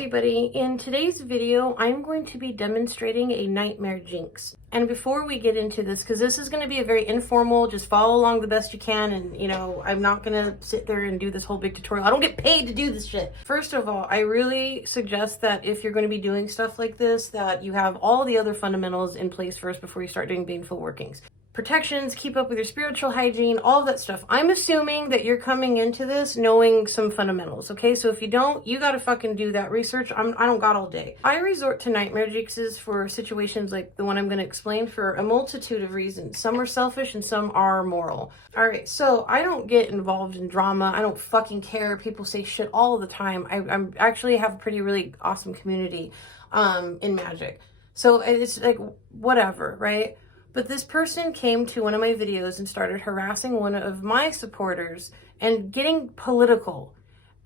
everybody. In today's video, I'm going to be demonstrating a nightmare jinx. And before we get into this, because this is going to be a very informal, just follow along the best you can, and you know, I'm not going to sit there and do this whole big tutorial. I don't get paid to do this shit. First of all, I really suggest that if you're going to be doing stuff like this, that you have all the other fundamentals in place first before you start doing baneful workings. Protections, keep up with your spiritual hygiene, all of that stuff. I'm assuming that you're coming into this knowing some fundamentals, okay? So if you don't, you gotta fucking do that research. I don't got all day. I resort to nightmare jinxes for situations like the one I'm gonna explain for a multitude of reasons. Some are selfish and some are moral. All right, so I don't get involved in drama. I don't fucking care. People say shit all the time. I'm actually have a pretty really awesome community in magic. So it's like, whatever, right? But this person came to one of my videos and started harassing one of my supporters and getting political.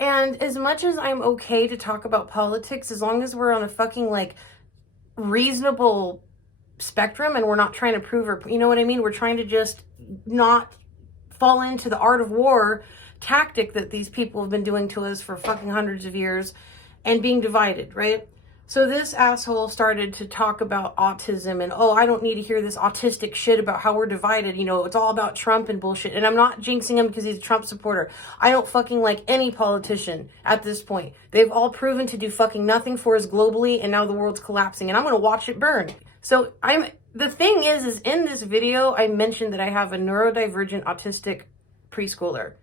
And as much as I'm okay to talk about politics, as long as we're on a fucking like reasonable spectrum and we're not trying to prove or, you know what I mean? We're trying to just not fall into the art of war tactic that these people have been doing to us for fucking hundreds of years and being divided, right? So this asshole started to talk about autism and, oh, I don't need to hear this autistic shit about how we're divided. You know, it's all about Trump and bullshit. And I'm not jinxing him because he's a Trump supporter. I don't fucking like any politician at this point. They've all proven to do fucking nothing for us globally, and now the world's collapsing, and I'm going to watch it burn. So the thing is in this video, I mentioned that I have a neurodivergent autistic preschooler.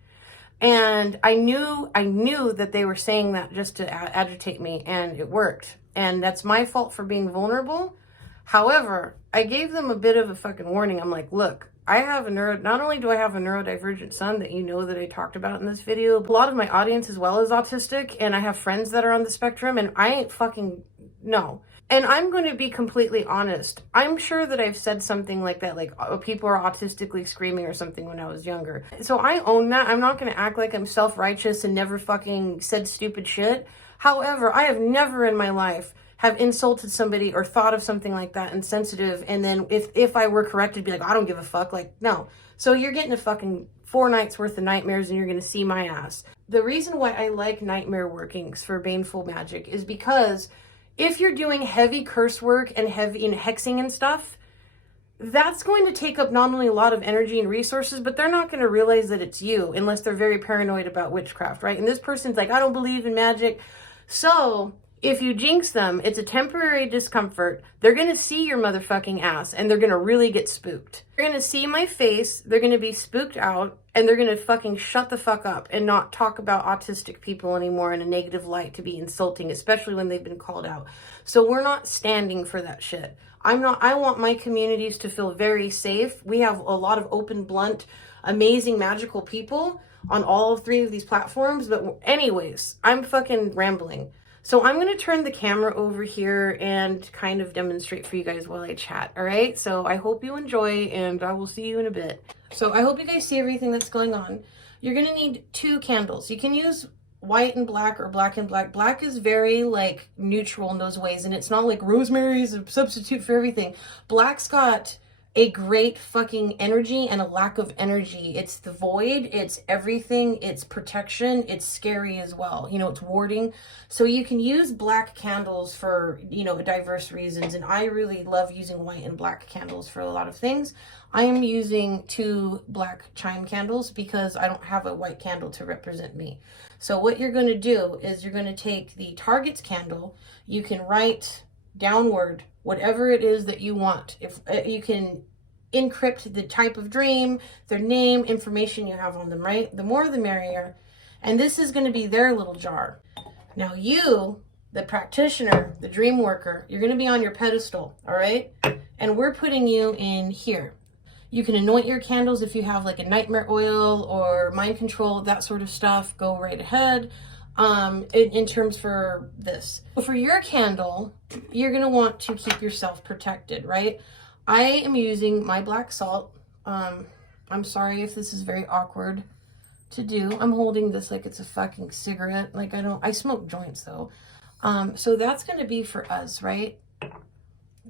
And I knew that they were saying that just to agitate me, and it worked. And that's my fault for being vulnerable. However, I gave them a bit of a fucking warning. I'm like, look, not only do I have a neurodivergent son that you know that I talked about in this video, a lot of my audience as well is autistic, and I have friends that are on the spectrum, and I ain't fucking, no. And I'm going to be completely honest. I'm sure that I've said something like that, like people are autistically screaming or something when I was younger. So I own that. I'm not going to act like I'm self-righteous and never fucking said stupid shit. However, I have never in my life have insulted somebody or thought of something like that insensitive. And then if I were corrected, be like, I don't give a fuck. Like, no. So you're getting a fucking 4 nights worth of nightmares and you're going to see my ass. The reason why I like nightmare workings for baneful magic is because if you're doing heavy curse work and heavy in hexing and stuff, that's going to take up not only a lot of energy and resources, but they're not going to realize that it's you unless they're very paranoid about witchcraft, right? And this person's like, I don't believe in magic. So if you jinx them, it's a temporary discomfort. They're going to see your motherfucking ass and they're going to really get spooked. They're going to see my face. They're going to be spooked out and they're going to fucking shut the fuck up and not talk about autistic people anymore in a negative light to be insulting, especially when they've been called out. So we're not standing for that shit. I want my communities to feel very safe. We have a lot of open, blunt, amazing, magical people on all 3 of these platforms. But anyways, I'm fucking rambling. So I'm going to turn the camera over here and kind of demonstrate for you guys while I chat. All right. So I hope you enjoy and I will see you in a bit. So I hope you guys see everything that's going on. You're going to need 2 candles. You can use white and black or black and black. Black is very like neutral in those ways. And it's not like rosemary is a substitute for everything. Black's got a great fucking energy and a lack of energy. It's the void, it's everything, it's protection, it's scary as well. You know, it's warding. So you can use black candles for, you know, diverse reasons. And I really love using white and black candles for a lot of things. I am using 2 black chime candles because I don't have a white candle to represent me. So what you're going to do is you're going to take the target's candle. You can write downward whatever it is that you want. If you can encrypt the type of dream, their name, information you have on them, right? The more the merrier. And this is going to be their little jar. Now you, the practitioner, the dream worker, you're going to be on your pedestal, all right? And we're putting you in here. You can anoint your candles if you have like a nightmare oil or mind control, that sort of stuff. Go right ahead. In terms for this. For your candle, you're going to want to keep yourself protected, right? I am using my black salt. I'm sorry if this is very awkward to do. I'm holding this like it's a fucking cigarette. Like I smoke joints though. So that's going to be for us, right?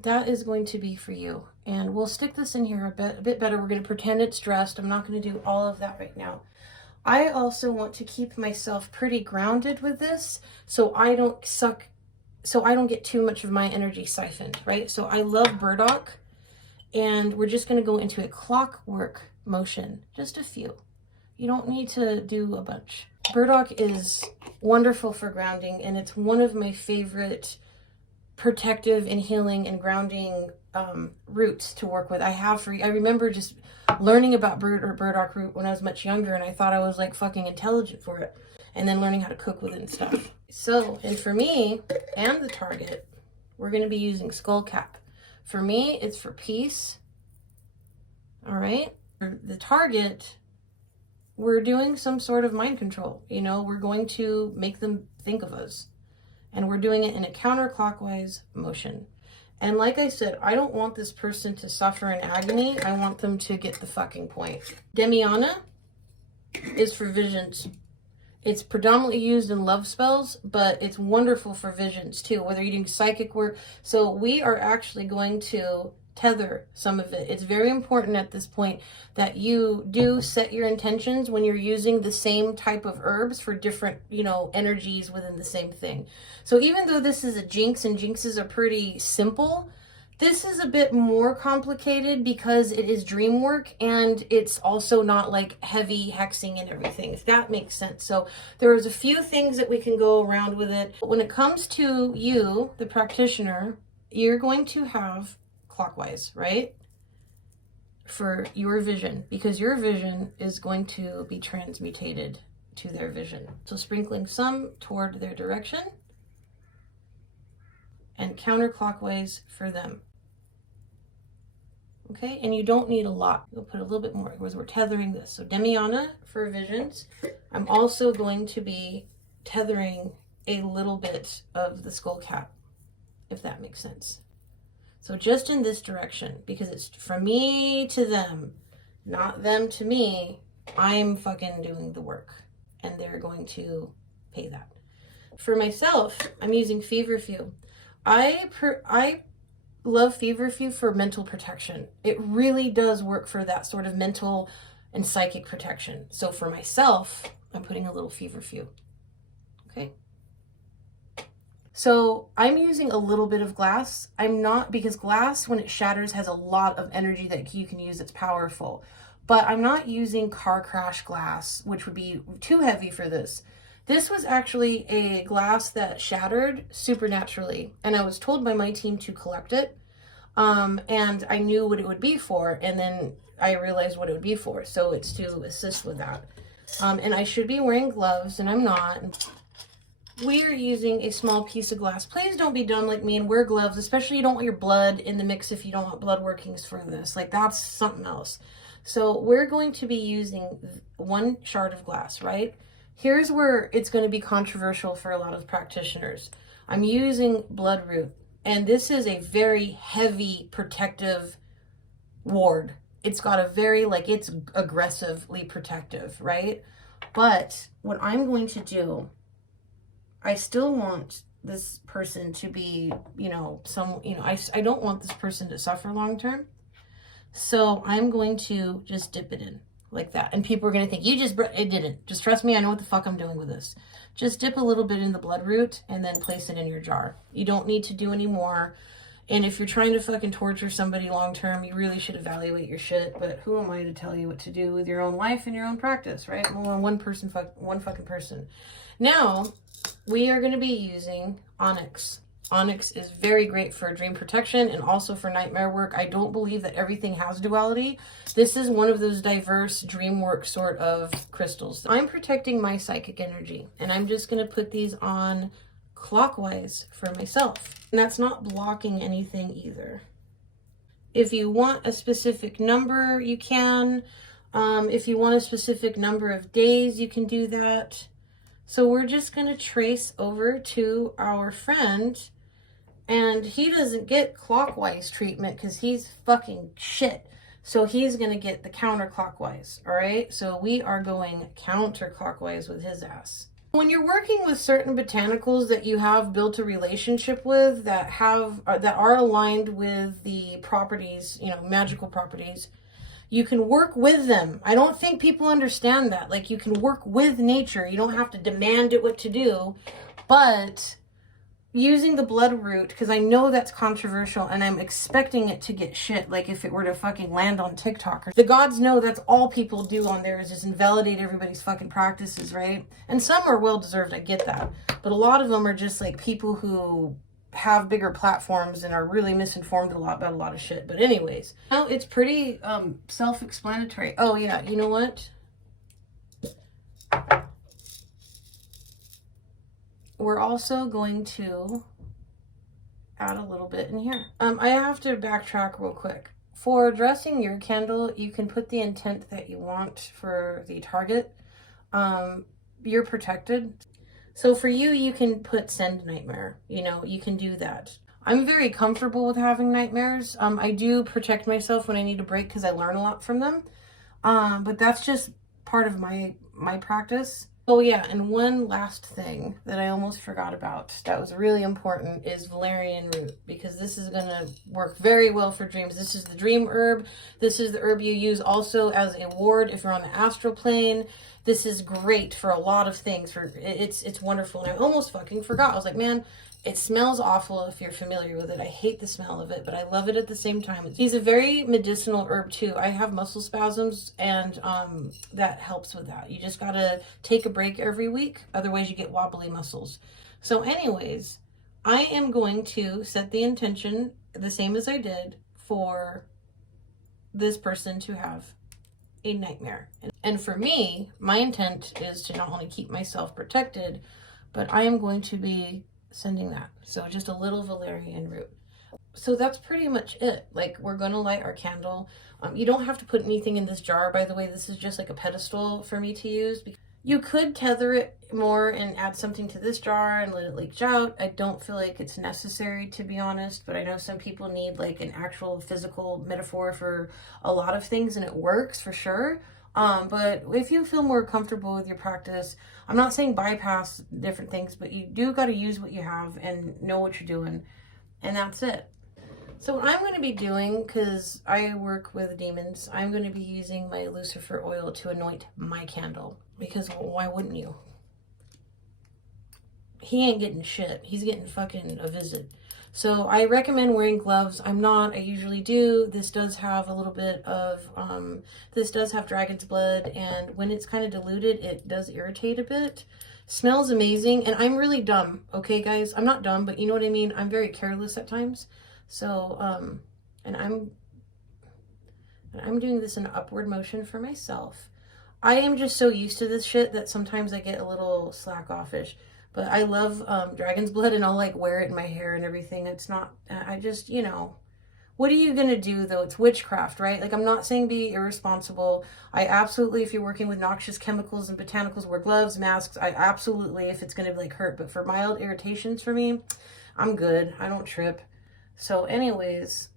That is going to be for you. And we'll stick this in here a bit better. We're going to pretend it's dressed. I'm not going to do all of that right now. I also want to keep myself pretty grounded with this so I don't get too much of my energy siphoned, right? So I love burdock, and we're just going to go into a clockwork motion, just a few. You don't need to do a bunch. Burdock is wonderful for grounding, and it's one of my favorite protective and healing and grounding roots to work with. I remember just learning about burdock root when I was much younger, and I thought I was like fucking intelligent for it, and then learning how to cook with it and stuff. So, and for me and the target, we're going to be using skullcap. For me, it's for peace. All right. For the target, we're doing some sort of mind control. You know, we're going to make them think of us. And we're doing it in a counterclockwise motion. And like I said, I don't want this person to suffer in agony. I want them to get the fucking point. Demiana is for visions. It's predominantly used in love spells, but it's wonderful for visions too, whether you're doing psychic work. So we are actually going to tether some of it. It's very important at this point that you do set your intentions when you're using the same type of herbs for different, you know, energies within the same thing. So even though this is a jinx and jinxes are pretty simple, this is a bit more complicated because it is dream work, and it's also not like heavy hexing and everything, if that makes sense. So there's a few things that we can go around with it. When it comes to you, the practitioner, you're going to have clockwise, right? For your vision, because your vision is going to be transmutated to their vision. So sprinkling some toward their direction and counterclockwise for them. Okay, and you don't need a lot. We'll put a little bit more because we're tethering this. So Demiana for visions. I'm also going to be tethering a little bit of the skull cap, if that makes sense. So just in this direction, because it's from me to them, not them to me. I'm fucking doing the work, and they're going to pay that. For myself, I'm using feverfew. I love feverfew for mental protection. It really does work for that sort of mental and psychic protection. So for myself, I'm putting a little feverfew. Okay. So I'm using a little bit of glass. I'm not, because glass, when it shatters, has a lot of energy that you can use that's powerful. But I'm not using car crash glass, which would be too heavy for this. This was actually a glass that shattered supernaturally, and I was told by my team to collect it, and I knew what it would be for, and then I realized what it would be for, so it's to assist with that. And I should be wearing gloves, and I'm not. We are using a small piece of glass. Please don't be dumb like me and wear gloves, especially you don't want your blood in the mix if you don't want blood workings for this. Like, that's something else. So we're going to be using one shard of glass, right? Here's where it's going to be controversial for a lot of practitioners. I'm using bloodroot, and this is a very heavy protective ward. It's got a very, like, it's aggressively protective, right? But what I'm going to do, I still want this person to be, I don't want this person to suffer long term. So I'm going to just dip it in like that. And people are going to think, it didn't. Just trust me, I know what the fuck I'm doing with this. Just dip a little bit in the bloodroot and then place it in your jar. You don't need to do any more. And if you're trying to fucking torture somebody long term, you really should evaluate your shit. But who am I to tell you what to do with your own life and your own practice, right? Well, one fucking person. Now, we are going to be using onyx. Onyx is very great for dream protection and also for nightmare work. I don't believe that everything has duality. This is one of those diverse dream work sort of crystals. I'm protecting my psychic energy, and I'm just going to put these on clockwise for myself. And that's not blocking anything either. If you want a specific number, you can. If you want a specific number of days, you can do that. So we're just going to trace over to our friend, and he doesn't get clockwise treatment because he's fucking shit. So he's going to get the counterclockwise, all right? So we are going counterclockwise with his ass. When you're working with certain botanicals that you have built a relationship with that are aligned with the properties, magical properties, You can work with them. I don't think people understand that. Like, you can work with nature. You don't have to demand it what to do. But using the blood root, because I know that's controversial and I'm expecting it to get shit, like if it were to fucking land on TikTok. The gods know that's all people do on there is just invalidate everybody's fucking practices, right? And some are well-deserved, I get that. But a lot of them are just like people who have bigger platforms and are really misinformed about a lot of shit. But anyways, now it's pretty self-explanatory. Oh yeah, you know what? We're also going to add a little bit in here. I have to backtrack real quick. For dressing your candle, you can put the intent that you want for the target. You're protected. So for you, you can put send nightmare. You know, you can do that. I'm very comfortable with having nightmares. I do protect myself when I need a break because I learn a lot from them. But that's just part of my practice. Oh yeah, and one last thing that I almost forgot about that was really important is valerian root, because this is going to work very well for dreams. This is the dream herb. This is the herb you use also as a ward if you're on the astral plane. This is great for a lot of things. It's wonderful. And I almost fucking forgot. I was like, man, it smells awful if you're familiar with it. I hate the smell of it, but I love it at the same time. He's a very medicinal herb too. I have muscle spasms and that helps with that. You just gotta take a break every week. Otherwise you get wobbly muscles. So anyways, I am going to set the intention the same as I did for this person to have a nightmare. And for me, my intent is to not only keep myself protected, but I am going to be sending that. So just a little valerian root. So that's pretty much it. Like, we're going to light our candle. You don't have to put anything in this jar, by the way. This is just like a pedestal for me to use. You could tether it more and add something to this jar and let it leach out. I don't feel like it's necessary, to be honest, but I know some people need like an actual physical metaphor for a lot of things, and it works for sure. But if you feel more comfortable with your practice, I'm not saying bypass different things, but you do got to use what you have and know what you're doing. And that's it. So what I'm going to be doing, because I work with demons, I'm going to be using my Lucifer oil to anoint my candle. Because why wouldn't you? He ain't getting shit. He's getting fucking a visit. So I recommend wearing gloves. I'm not, I usually do. This does have a little bit of, this does have dragon's blood, and when it's kind of diluted, it does irritate a bit. Smells amazing, and I'm really dumb, okay guys? I'm not dumb, but you know what I mean? I'm very careless at times. So, and I'm doing this in upward motion for myself. I am just so used to this shit that sometimes I get a little slack offish. But I love dragon's blood, and I'll like wear it in my hair and everything. It's not, I just, you know, what are you going to do though? It's witchcraft, right? Like, I'm not saying be irresponsible. I absolutely, if you're working with noxious chemicals and botanicals, wear gloves, masks. I absolutely, if it's going to like hurt. But for mild irritations for me, I'm good. I don't trip. So anyways,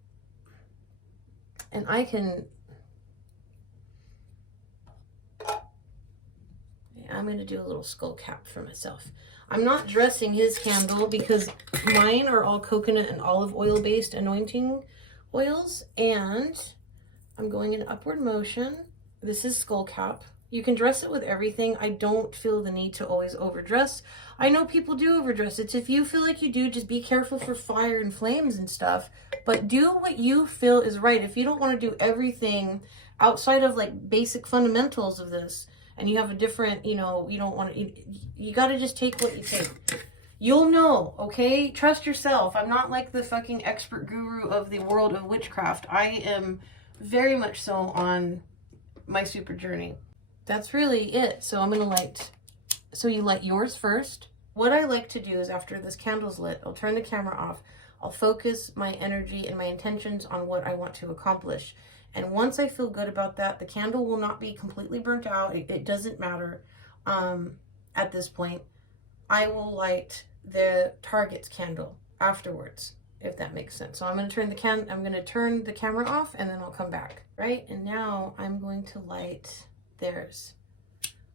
and I can, I'm going to do a little skull cap for myself. I'm not dressing his candle because mine are all coconut and olive oil based anointing oils, and I'm going in upward motion. This is skull cap. You can dress it with everything. I don't feel the need to always overdress. I know people do overdress. It's if you feel like you do, just be careful for fire and flames and stuff, but do what you feel is right. If you don't want to do everything outside of like basic fundamentals of this, and you have a different, you know, you don't want to, you got to just take what you take. You'll know, okay? Trust yourself. I'm not like the fucking expert guru of the world of witchcraft. I am very much so on my super journey. That's really it. So I'm going to light, so you light yours first. What I like to do is after this candle's lit, I'll turn the camera off. I'll focus my energy and my intentions on what I want to accomplish. And once I feel good about that, the candle will not be completely burnt out. It doesn't matter at this point. I will light the target's candle afterwards, if that makes sense. So I'm going to turn the camera off, and then I'll come back, right? And now I'm going to light theirs.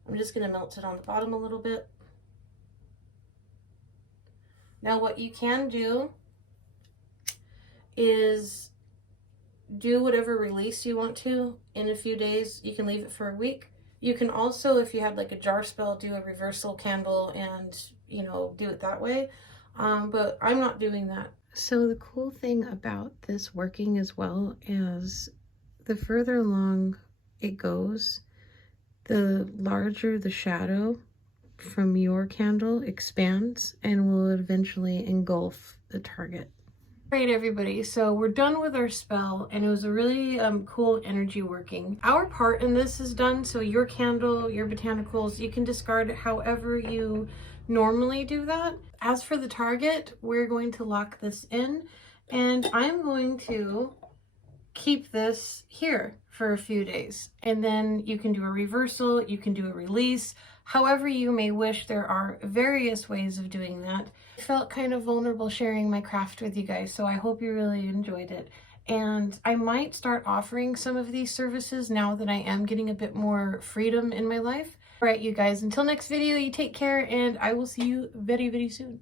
I'm just going to melt it on the bottom a little bit. Now what you can do is do whatever release you want to in a few days. You can leave it for a week. You can also, if you had like a jar spell, do a reversal candle and, you know, do it that way. But I'm not doing that. So the cool thing about this working as well is the further along it goes, the larger the shadow from your candle expands and will eventually engulf the target. All right, everybody, so we're done with our spell, and it was a really cool energy working. Our part in this is done, so your candle, your botanicals, you can discard however you normally do that. As for the target, we're going to lock this in, and I'm going to keep this here for a few days, and then you can do a reversal, you can do a release, however you may wish. There are various ways of doing that. I felt kind of vulnerable sharing my craft with you guys, so I hope you really enjoyed it. And I might start offering some of these services now that I am getting a bit more freedom in my life. All right, you guys, until next video, you take care, and I will see you very, very soon.